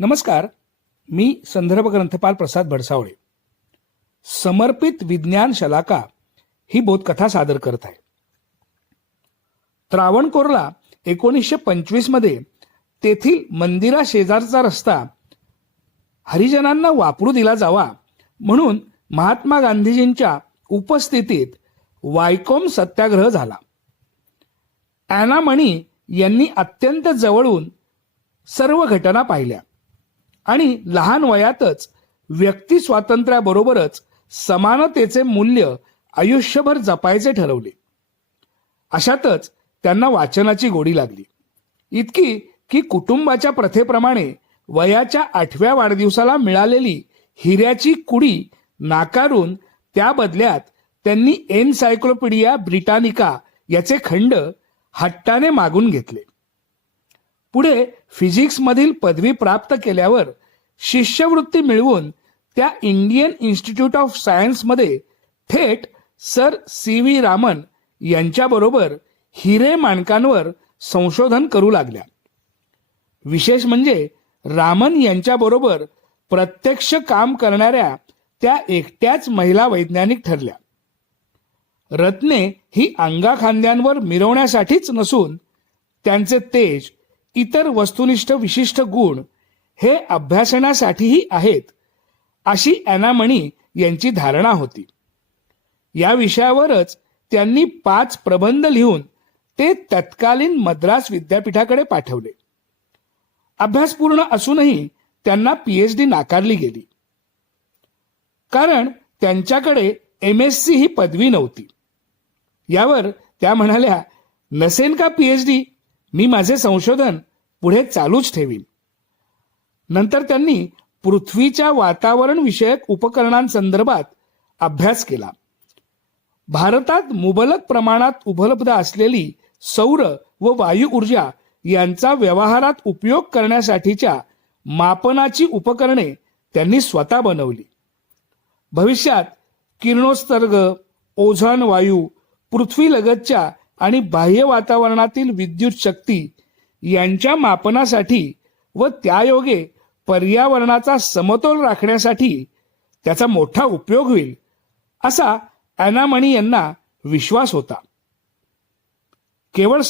नमस्कार, मी संदर्भ ग्रंथपाल प्रसाद भडसावळे समर्पित विज्ञान शलाका ही बोधकथा सादर करत आहे. त्रावणकोरला 1925 मध्ये तेथील मंदिरा शेजारचा रस्ता हरिजनांना वापरू दिला जावा म्हणून महात्मा गांधीजींच्या उपस्थितीत वायकोम सत्याग्रह झाला. ॲना मणी यांनी अत्यंत जवळून सर्व घटना पाहिल्या आणि लहान वयातच व्यक्ती स्वातंत्र्याबरोबरच समानतेचे मूल्य आयुष्यभर जपायचे ठरवले. अशातच त्यांना वाचनाची गोडी लागली, इतकी की कुटुंबाच्या प्रथेप्रमाणे वयाच्या 8व्या वाढदिवसाला मिळालेली हिऱ्याची कुडी नाकारून त्या बदल्यात त्यांनी एनसायक्लोपीडिया ब्रिटानिका याचे खंड हट्टाने मागून घेतले. पुढे फिजिक्समधील पदवी प्राप्त केल्यावर शिष्यवृत्ती मिळवून त्या इंडियन इन्स्टिट्यूट ऑफ सायन्समध्ये थेट सर CV रामन यांच्याबरोबर हिरे माणकांवर संशोधन करू लागल्या. विशेष म्हणजे रामन यांच्याबरोबर प्रत्यक्ष काम करणाऱ्या त्या एकट्याच महिला वैज्ञानिक ठरल्या. रत्ने ही अंगाखांद्यांवर मिरवण्यासाठीच नसून त्यांचे तेज, इतर वस्तुनिष्ठ विशिष्ट गुण हे अभ्यासण्यासाठीही आहेत, अशी ॲना मणी यांची धारणा होती. या विषयावरच त्यांनी 5 प्रबंध लिहून ते तत्कालीन मद्रास विद्यापीठाकडे पाठवले. अभ्यास पूर्ण असूनही त्यांना PhD नाकारली गेली, कारण त्यांच्याकडे MSc ही पदवी नव्हती. यावर त्या म्हणाल्या, नसेन का PhD, मी माझे संशोधन पुढे चालूच ठेवीन. नंतर त्यांनी पृथ्वीच्या वातावरण विषयक उपकरणांसंदर्भात अभ्यास केला. भारतात मुबलक प्रमाणात उपलब्ध असलेली सौर व वायू ऊर्जा यांचा व्यवहारात उपयोग करण्यासाठीच्या मापनाची उपकरणे त्यांनी स्वतः बनवली. भविष्यात किरणोत्सर्ग, ओझोन वायू, पृथ्वीलगतच्या आणि बाह्य वातावरणातील विद्युत शक्ती यांच्या मापनासाठी व त्यायोगे पर्यावरणाचा समतोल राखण्यासाठी त्याचा मोठा उपयोग होईल, असा ॲना मणी यांना विश्वास होता. केवळ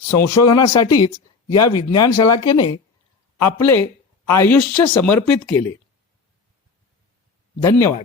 संशोधनासाठीच या विज्ञान शलाकेने आपले आयुष्य समर्पित केले. धन्यवाद.